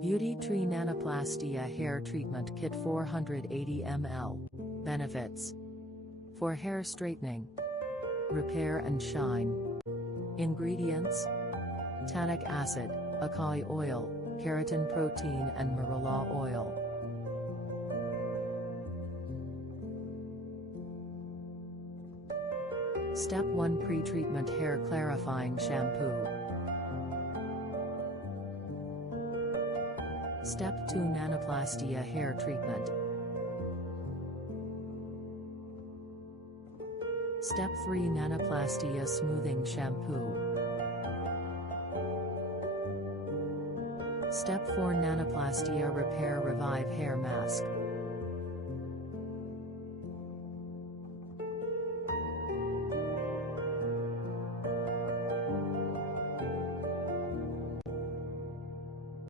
Beauty Tree Nanoplastia Hair Treatment Kit 480 ml. Benefits: for hair straightening, repair and shine. Ingredients: tannic acid, acai oil, keratin protein and marula oil. Step 1 Pre-treatment Hair Clarifying Shampoo. Step 2 Nanoplastia Hair Treatment. Step 3 Nanoplastia Smoothing Shampoo. Step 4 Nanoplastia Repair Revive Hair Mask.